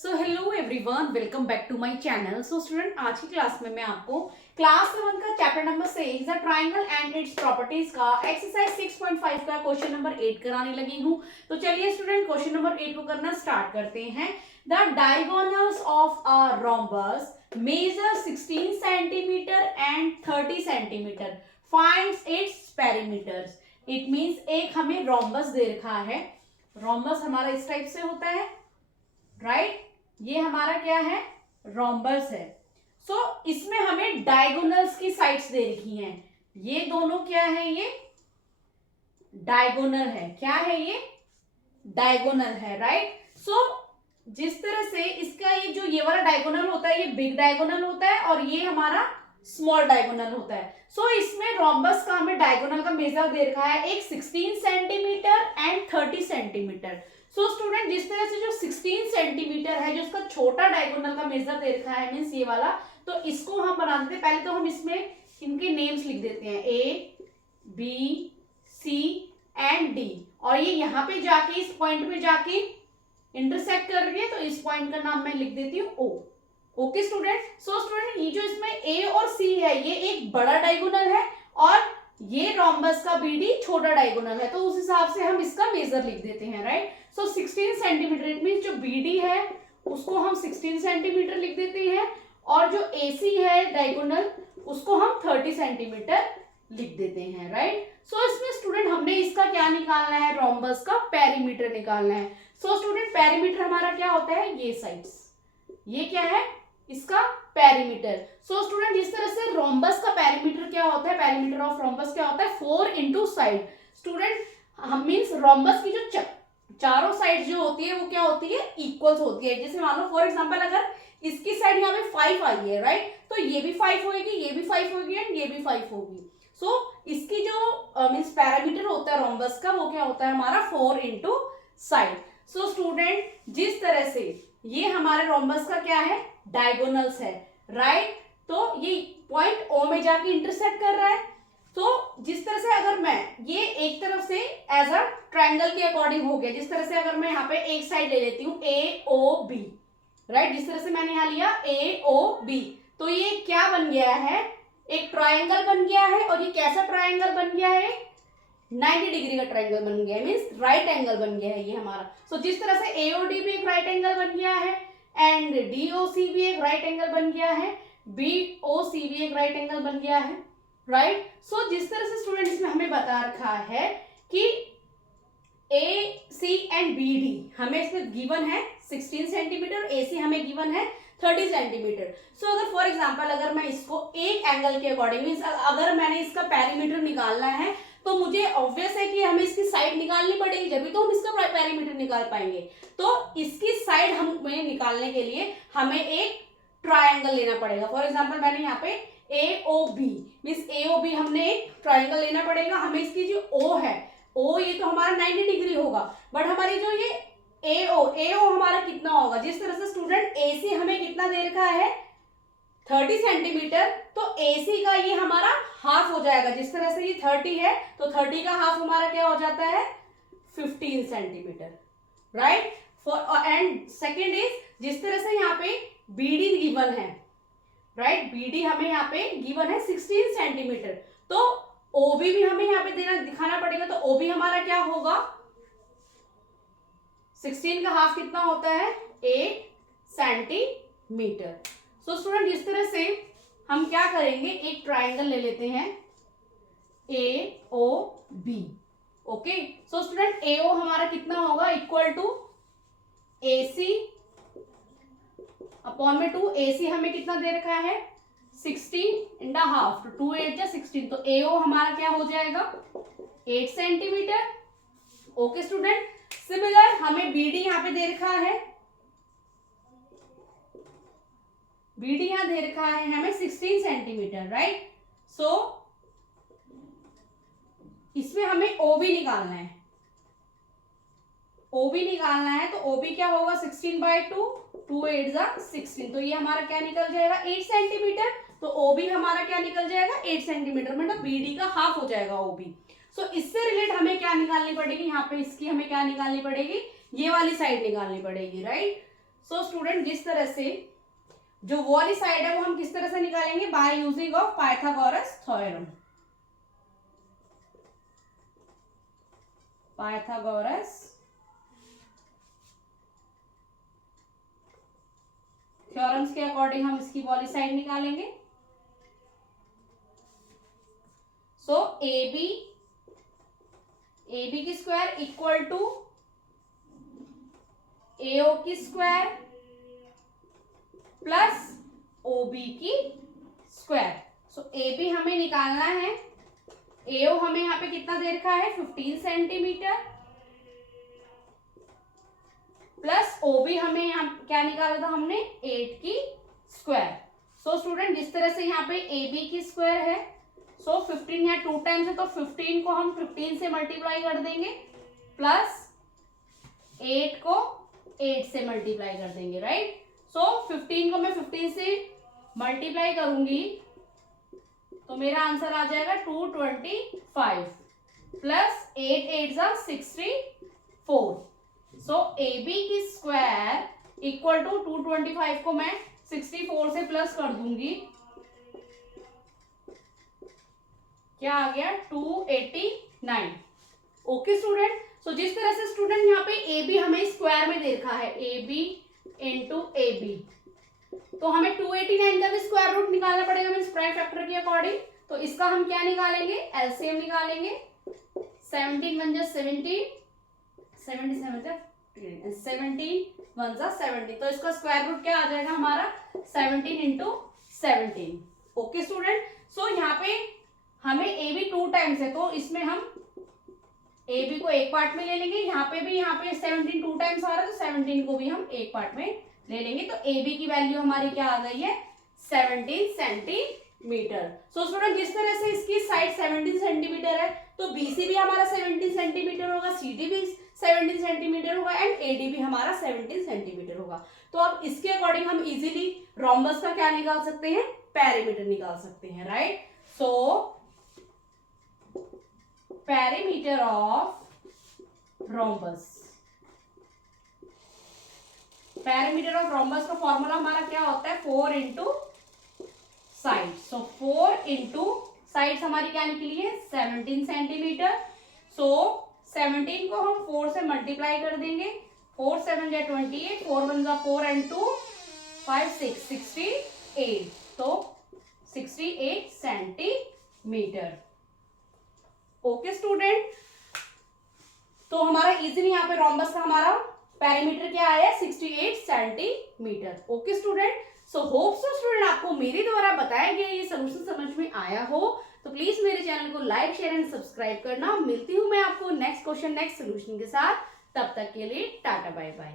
So hello everyone, welcome back to my channel. So student, आज की class में मैं आपको क्लास 7 का chapter number 6 the triangle and its properties का एक्सरसाइज 6.5 का क्वेश्चन नंबर 8 कराने लगी हूँ। तो चलिए स्टूडेंट, क्वेश्चन नंबर 8 को करना स्टार्ट करते हैं। The diagonals of a rhombus measure 16 centimetre and 30 centimetre, finds its perimeters. It means एक हमें रोम्बस दे रखा है। रोम्बस हमारा इस टाइप से होता है, राइट? ये हमारा क्या है? रोम्बस है। सो इसमें हमें डायगोनल्स की साइड्स दे रखी हैं। ये दोनों क्या है? ये डायगोनल है। क्या है? ये डायगोनल है, राइट? सो जिस तरह से इसका ये वाला डायगोनल होता है, ये बिग डायगोनल होता है और ये हमारा स्मॉल डायगोनल होता है। सो इसमें रोम्बस का हमें डायगोनल का मेजर दे रखा है, एक 16 centimetre and 30 centimetre. So student, जिस तरह से जो 16 सेंटीमीटर है, जो उसका छोटा डायगोनल का मेजर दे रखा है, मीन्स ये वाला, तो इसको हम बना देते हैं। पहले तो हम इसमें इनके नेम्स लिख देते हैं, A B C and D, और ये यहाँ पे जाके इस पॉइंट पे जाके इंटरसेक्ट कर रही है, तो इस पॉइंट का नाम मैं लिख देती हूँ O. Okay student. So student, ये जो इसमें ए और सी है, ये एक बड़ा डायगोनल है और ये रोम्बस का बीडी छोटा डायगोनल है, तो उस हिसाब से हम इसका मेजर लिख देते हैं, right? So 16 centimetre, it mean जो बीडी है उसको हम 16 सेंटीमीटर लिख देते हैं और जो एसी है डायगोनल उसको हम 30 सेंटीमीटर लिख देते हैं, राइट? सो इसमें स्टूडेंट हमने इसका क्या निकालना है? रोम्बस का पेरीमीटर निकालना है। सो स्टूडेंट, पेरीमीटर हमारा क्या होता है? ये साइड्स, ये क्या है? इसका पेरीमीटर। सो स्टूडेंट, जिस तरह से रोम्बस का पेरीमीटर क्या होता है? पेरीमीटर ऑफ रोम्बस क्या होता है? 4 इंटू साइड। स्टूडेंट, हम मीन्स रोम्बस की जो चारों साइड जो होती है वो क्या होती है? इक्वल्स होती है। जैसे मान लो फॉर एग्जांपल, अगर इसकी साइड यहाँ पे 5 आई है, राइट, तो ये भी 5 होगी, ये भी 5 होगी एंड ये भी 5 होगी। सो इसकी जो मीन्स पैरामीटर होता है रोम्बस का, वो क्या होता है हमारा? 4 इंटू साइड। सो स्टूडेंट, जिस तरह से ये हमारे रोम्बस का क्या है? डायगोनल्स है, राइट? तो ये पॉइंट ओ में जाके इंटरसेक्ट कर रहा है। तो जिस तरह से अगर मैं ये एक तरफ से एज अ ट्रायंगल के अकॉर्डिंग हो गया, जिस तरह से अगर मैं यहाँ पे एक साइड ले लेती हूँ ए ओ बी, राइट, जिस तरह से मैंने यहाँ लिया ए ओ बी, तो ये क्या बन गया है? एक ट्रायंगल बन गया है। और ये कैसा ट्रायंगल बन गया है? 90 डिग्री का ट्रायंगल बन गया है, मीन्स राइट एंगल बन गया है ये हमारा। सो जिस तरह से एओडी भी एक राइट एंगल बन गया है एंड डीओसी भी एक राइट एंगल बन गया है, बीओसी भी एक राइट एंगल बन गया है, राइट? सो जिस तरह से स्टूडेंट इसमें हमें बता रखा है कि ए सी एंड बी डी हमें इसमें गिवन है 16 सेंटीमीटर, ए सी हमें गिवन है 30 सेंटीमीटर। सो अगर फॉर एग्जांपल, अगर मैं इसको एक एंगल के अकॉर्डिंग, मीन्स अगर मैंने इसका पेरीमीटर निकालना है, तो मुझे ऑब्वियस है कि हमें इसकी साइड निकालनी पड़ेगी, जब भी तो हम इसका पेरीमीटर निकाल पाएंगे। तो इसकी साइड हमें निकालने के लिए हमें एक ट्रायंगल लेना पड़ेगा। फॉर एग्जांपल, मैंने यहाँ पे ए ओ बी, मीन्स ए ओ बी हमने एक ट्रायंगल लेना पड़ेगा। हमें इसकी जो ओ है, ओ ये तो हमारा 90 डिग्री होगा, बट हमारी जो ये ए ओ हमारा कितना होगा? जिस तरह से स्टूडेंट ए सी हमें कितना दे रखा है? 30 सेंटीमीटर, तो एसी का ये हमारा हाफ हो जाएगा। जिस तरह से ये 30 है, तो 30 का हाफ हमारा क्या हो जाता है? 15 centimetre, right? For and second is, जिस तरह से यहाँ पे बीडी गिवन है, राइट, बीडी हमें यहाँ पे गिवन है 16 सेंटीमीटर, तो ओबी भी हमें यहाँ पे दिखाना पड़ेगा। तो ओबी हमारा क्या होगा? 16 का हाफ कितना होता है? 8 सेंटीमीटर। सो स्टूडेंट, जिस तरह से हम क्या करेंगे, एक ट्रायंगल ले लेते हैं A O B. Okay, so student, A O हमारा कितना होगा? Equal to A C upon में 2। ए सी हमें कितना दे रखा है? 16.5, तो 2 8 जा 16, तो ए ओ हमारा क्या हो जाएगा? 8 सेंटीमीटर। ओके स्टूडेंट, सिमिलर हमें बी डी यहाँ पे दे रखा है, बीडी यहां दे रखा है हमें 16 सेंटीमीटर, राइट? सो इसमें हमें ओबी निकालना है। ओबी निकालना है, तो ओबी क्या होगा? 16/2, 2 8 जा 16, तो ये हमारा क्या निकल जाएगा? 8 सेंटीमीटर। तो ओबी हमारा क्या निकल जाएगा? 8 सेंटीमीटर, मतलब बीडी का हाफ हो जाएगा ओबी। सो इससे रिलेट हमें क्या निकालनी पड़ेगी? यहाँ पे इसकी हमें क्या निकालनी पड़ेगी? ये वाली साइड निकालनी पड़ेगी, राइट? सो स्टूडेंट जिस तरह से जो वो वाली साइड है वो हम किस तरह से निकालेंगे, by using of Pythagoras theorem. Pythagoras theorems के अकॉर्डिंग हम इसकी वाली साइड निकालेंगे। सो ए बी की स्क्वायर इक्वल टू AO की स्क्वायर प्लस OB की स्क्वायर। सो AB हमें निकालना है, AO हमें यहाँ पे कितना दे रखा है 15 सेंटीमीटर, प्लस OB हमें यहाँ क्या निकाला था हमने 8 की स्क्वायर। सो स्टूडेंट जिस तरह से यहाँ पे AB की स्क्वायर है, सो 15 यहाँ 2 टाइम्स है तो 15 को हम 15 से मल्टीप्लाई कर देंगे, प्लस 8 को 8 से मल्टीप्लाई कर देंगे, राइट। सो 15 को मैं 15 से मल्टीप्लाई करूंगी तो मेरा आंसर आ जाएगा 225 प्लस 8 8 जा 64। सो AB की स्क्वायर इक्वल टू 225 को मैं 64 से प्लस कर दूंगी, क्या आ गया 289। ओके स्टूडेंट, सो जिस तरह से स्टूडेंट यहाँ पे AB हमें स्क्वायर में दे रखा है, AB इंटू AB, तो हमें 289 का भी स्क्वायर रूट निकालना पड़ेगा मीन्स प्राइम फैक्टर के अकॉर्डिंग। तो इसका हम क्या निकालेंगे, एलसीएम निकालेंगे। 17 1 जा 17, 17 1 जा 70, तो इसका स्क्वायर रूट क्या आ जाएगा हमारा 17 इंटू 17। ओके स्टूडेंट, सो यहाँ पे हमें AB 2 टाइम्स है तो इसमें हम AB को एक पार्ट में ले लेंगे, यहाँ पे 17 2 टाइम्स आ रहा है तो 17 को भी हम एक पार्ट में ले लेंगे। तो AB की वैल्यू हमारी क्या आ गई है 17 सेंटीमीटर। सो स्टूडेंट जिस तरह से इसकी साइड 17 सेंटीमीटर है तो BC भी हमारा 17 सेंटीमीटर होगा, CD भी 17 सेंटीमीटर होगा एंड AD भी हमारा 17 सेंटीमीटर होगा। तो अब इसके अकॉर्डिंग हम इजीली रोम्बस का क्या निकाल सकते हैं, पेरीमीटर निकाल सकते हैं, right. So perimeter of rhombus, perimeter of rhombus का फॉर्मूला हमारा क्या होता है 4 इंटू साइड। सो 4 इंटू साइड्स हमारी क्या निकली है 17 सेंटीमीटर। सो 17 को हम 4 से मल्टीप्लाई कर देंगे, 4 7 जा 28, 4 1 जा 4 एंड 2 5 6 68, तो 68 सेंटीमीटर। ओके स्टूडेंट, तो हमारा इजीली यहाँ पे रोम्बस का हमारा पेरीमीटर क्या आया 68 centimetre. Okay student, so hope so student आपको मेरे द्वारा बताया गया ये सोल्यूशन समझ में आया हो, तो प्लीज मेरे चैनल को लाइक शेयर एंड सब्सक्राइब करना। मिलती हूँ मैं आपको नेक्स्ट क्वेश्चन नेक्स्ट सोल्यूशन के साथ, तब तक के लिए टाटा बाय बाय।